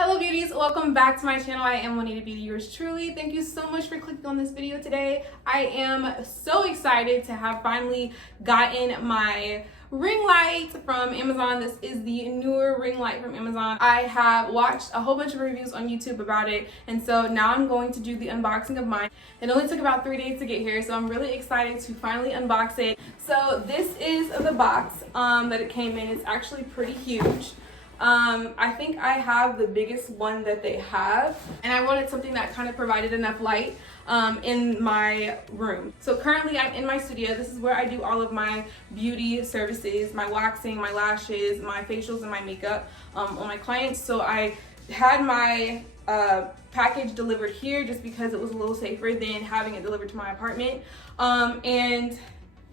Hello beauties, welcome back to my channel. I am Juanita Beauty, yours truly. Thank you so much for clicking on this video today. I am so excited to have finally gotten my ring light from Amazon. This is the Neewer Ring light from Amazon. I have watched a whole bunch of reviews on YouTube about it, and so now I'm going to do the unboxing of mine. It only took about 3 days to get here, so I'm really excited to finally unbox it. So this is the box that it came in. It's actually pretty huge. I think I have the biggest one that they have, and I wanted something that kind of provided enough light in my room. So currently I'm in my studio. This is where I do all of my beauty services, my waxing, my lashes, my facials, and my makeup on my clients. So I had my package delivered here just because it was a little safer than having it delivered to my apartment. And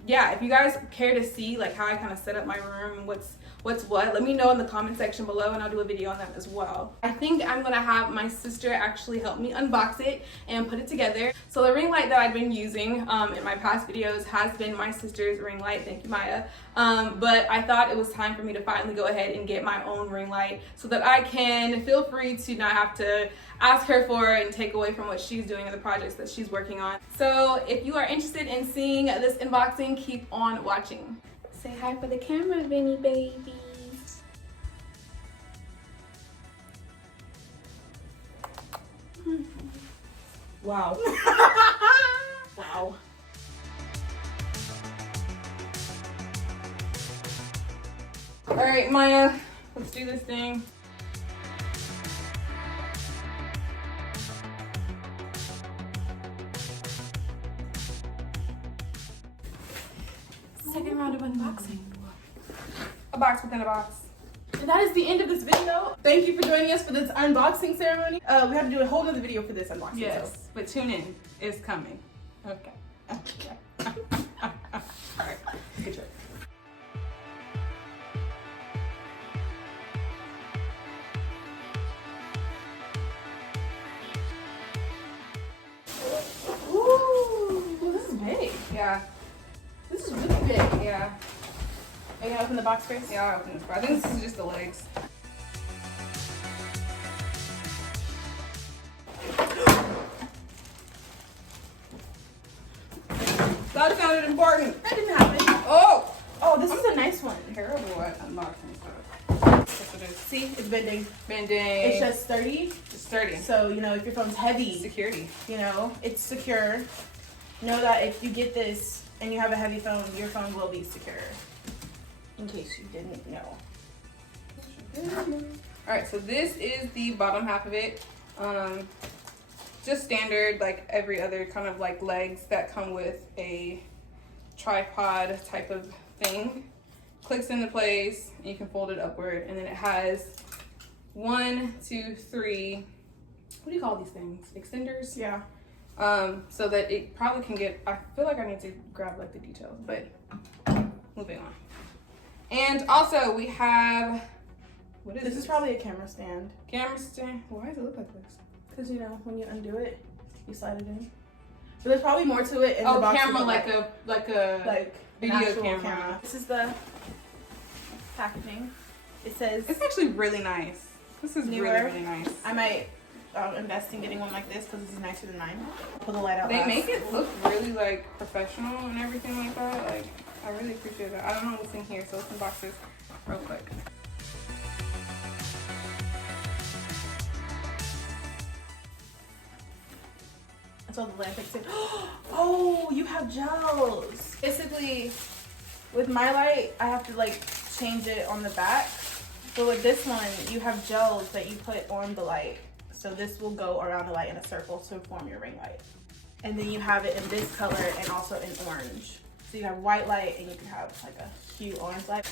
yeah, if you guys care to see like how I kind of set up my room and what's what, let me know in the comment section below and I'll do a video on that as well. I think I'm gonna have my sister actually help me unbox it and put it together. So the ring light that I've been using in my past videos has been my sister's ring light, thank you Maya. But I thought it was time for me to finally go ahead and get my own ring light so that I can feel free to not have to ask her for and take away from what she's doing and the projects that she's working on. So if you are interested in seeing this unboxing, keep on watching. Say hi for the camera, Vinny baby. Wow. Wow. All right, Maya, let's do this thing. Second round of unboxing. A box within a box. And that is the end of this video. Thank you for joining us for this unboxing ceremony. We have to do a whole nother video for this unboxing. Yes, so. but tune in. It's coming. Okay. Okay. All right. Good job. Ooh, this is big. Yeah. This is really big. Yeah. Are you gonna open the box first? Yeah, I'll open this. I think this is just the legs. That sounded important. That didn't happen. Oh! Oh, this is a nice one. Terrible at unboxing stuff. That's what it is. See, it's bending. Bending. It's just sturdy. It's sturdy. So, you know, if your phone's heavy, Security. you know, it's secure. Know that if you get this and you have a heavy phone, your phone will be secure. In case you didn't know. Alright, so this is the bottom half of it. Just standard, like every other kind of like legs that come with a tripod type of thing. Clicks into place, and you can fold it upward, and then it has 1, 2, 3, what do you call these things? Extenders? Yeah. So that it probably can get, I feel like I need to grab like the details, but moving on. And also we have, what is this? This is probably a camera stand. Camera stand. Why does it look like this? Because, you know, when you undo it, you slide it in. But there's probably more to it in the box. Camera, like a video actual camera. This is the packaging. It says It's actually really nice. This is Neewer. really nice. I might invest in getting one like this because this is nicer than mine. Pull the light out. They last. make it look really like professional and everything like that. Like, I really appreciate that. I don't know what's in here, so let's unbox this real quick. That's all the lamp fixing. Oh, you have gels. Basically, with my light, I have to like change it on the back. But with this one, you have gels that you put on the light. So this will go around the light in a circle to form your ring light. And then you have it in this color and also in orange. So you have white light and you can have like a cute orange light.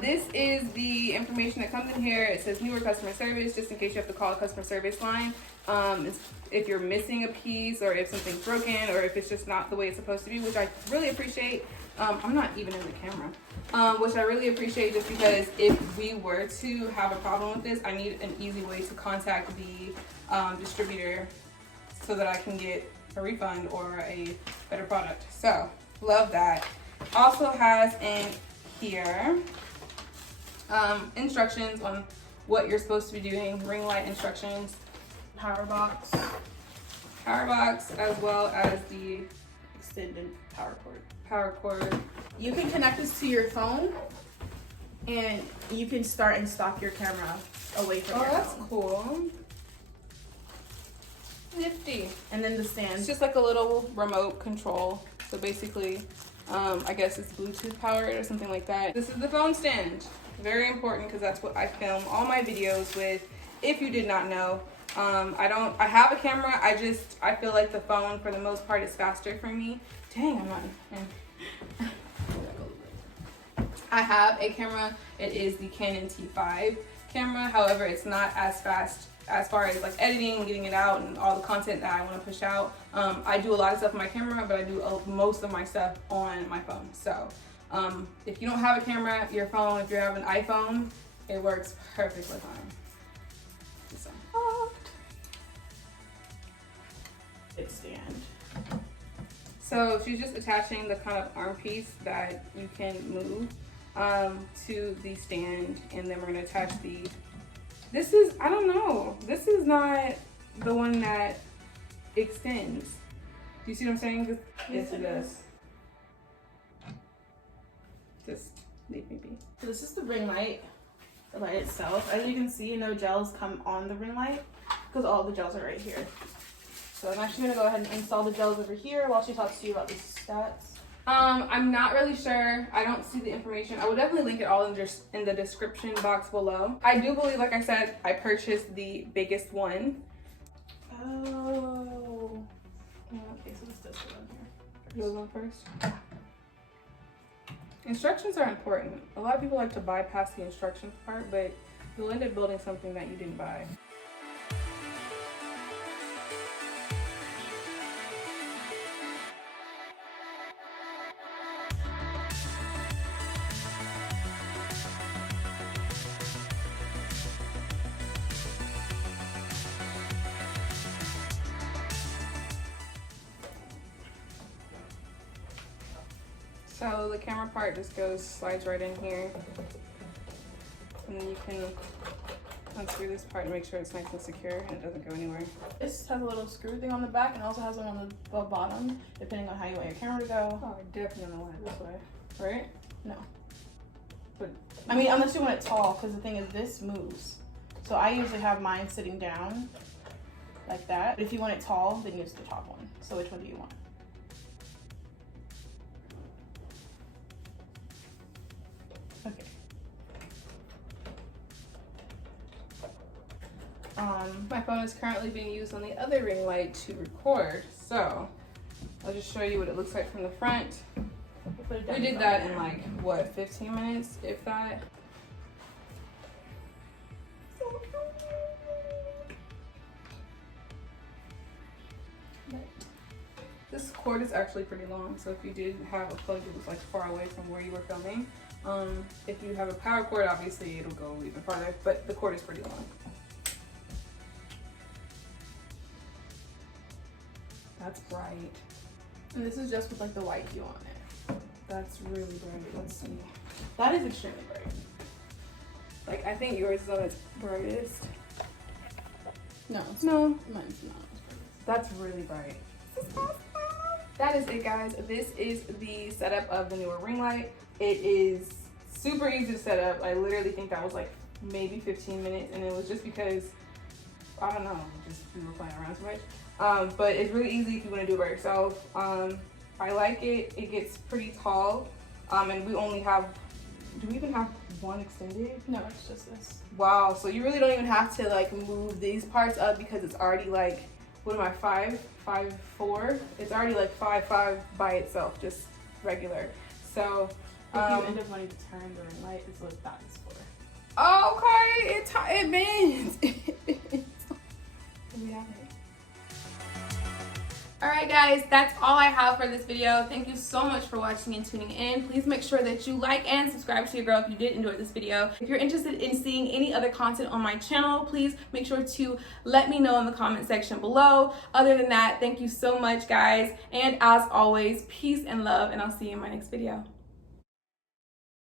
This is the information that comes in here. It says Neewer customer service, just in case you have to call a customer service line. If you're missing a piece or if something's broken or if it's just not the way it's supposed to be, which I really appreciate. I'm not even in the camera. Which I really appreciate just because if we were to have a problem with this, I need an easy way to contact the distributor so that I can get a refund or a better product. So, love that. Also has in here instructions on what you're supposed to be doing. Ring light instructions, Power box, as well as the extended power cord. power cord. You can connect this to your phone, and you can start and stop your camera away from your that's phone. cool. Nifty. And then the stand. It's just like a little remote control. So basically, I guess it's Bluetooth powered or something like that. This is the phone stand. Very important because that's what I film all my videos with. If you did not know, I have a camera. I feel like the phone for the most part is faster for me. Dang, I'm not. I have a camera. It is the Canon T5 camera. However, it's not as fast as far as like editing, getting it out, and all the content that I want to push out. I do a lot of stuff on my camera, but I do most of my stuff on my phone. So if you don't have a camera, your phone, if you have an iPhone, it works perfectly fine. It's unlocked. It stand. So she's just attaching the kind of arm piece that you can move to the stand, and then we're gonna attach the, this is, I don't know, this is not the one that extends. Do you see what I'm saying? Yes, it does. Just leave me be. So this is the ring light, the light itself. As you can see, no gels come on the ring light because all the gels are right here. So I'm actually gonna go ahead and install the gels over here while she talks to you about the stats. I'm not really sure. I don't see the information. I will definitely link it all in the description box below. I do believe, like I said, I purchased the biggest one. Oh. Okay, so this does go on here. Goes on first. Instructions are important. A lot of people like to bypass the instructions part, but you'll end up building something that you didn't buy. So the camera part just slides right in here. And then you can unscrew this part and make sure it's nice and secure and it doesn't go anywhere. This has a little screw thing on the back and also has one on the bottom, depending on how you want your camera to go. Oh, I definitely want it this way, right? No. But I mean, unless you want it tall, because the thing is, this moves. So I usually have mine sitting down like that. But if you want it tall, then use the top one. So which one do you want? Okay. my phone is currently being used on the other ring light to record. So I'll just show you what it looks like from the front. We did that in like, what, 15 minutes, if that? This cord is actually pretty long, so if you did have a plug that was like far away from where you were filming, if you have a power cord, obviously it'll go even farther, but the cord is pretty long. That's bright. And this is just with like the white hue on it. That's really bright. Let's see. That is extremely bright. Like, I think yours is on its brightest. No, No, mine's not. that's really bright. That is it, guys. This is the setup of the Neewer ring light. It is super easy to set up. I literally think that was like maybe 15 minutes, and it was just because, I don't know, just we were playing around so much. But it's really easy if you want to do it by yourself. I like it. It gets pretty tall, and we only have, do we even have one extended? No, it's just this. Wow, so you really don't even have to like move these parts up because it's already like, what am I, 5'4"? It's already like 5'5" by itself, just regular. So If you end up wanting to turn the ring light, is what that is for. okay, it bends. We have it. Alright guys, that's all I have for this video. Thank you so much for watching and tuning in. Please make sure that you like and subscribe to your girl if you did enjoy this video. If you're interested in seeing any other content on my channel, please make sure to let me know in the comment section below. Other than that, thank you so much guys. And as always, peace and love, and I'll see you in my next video.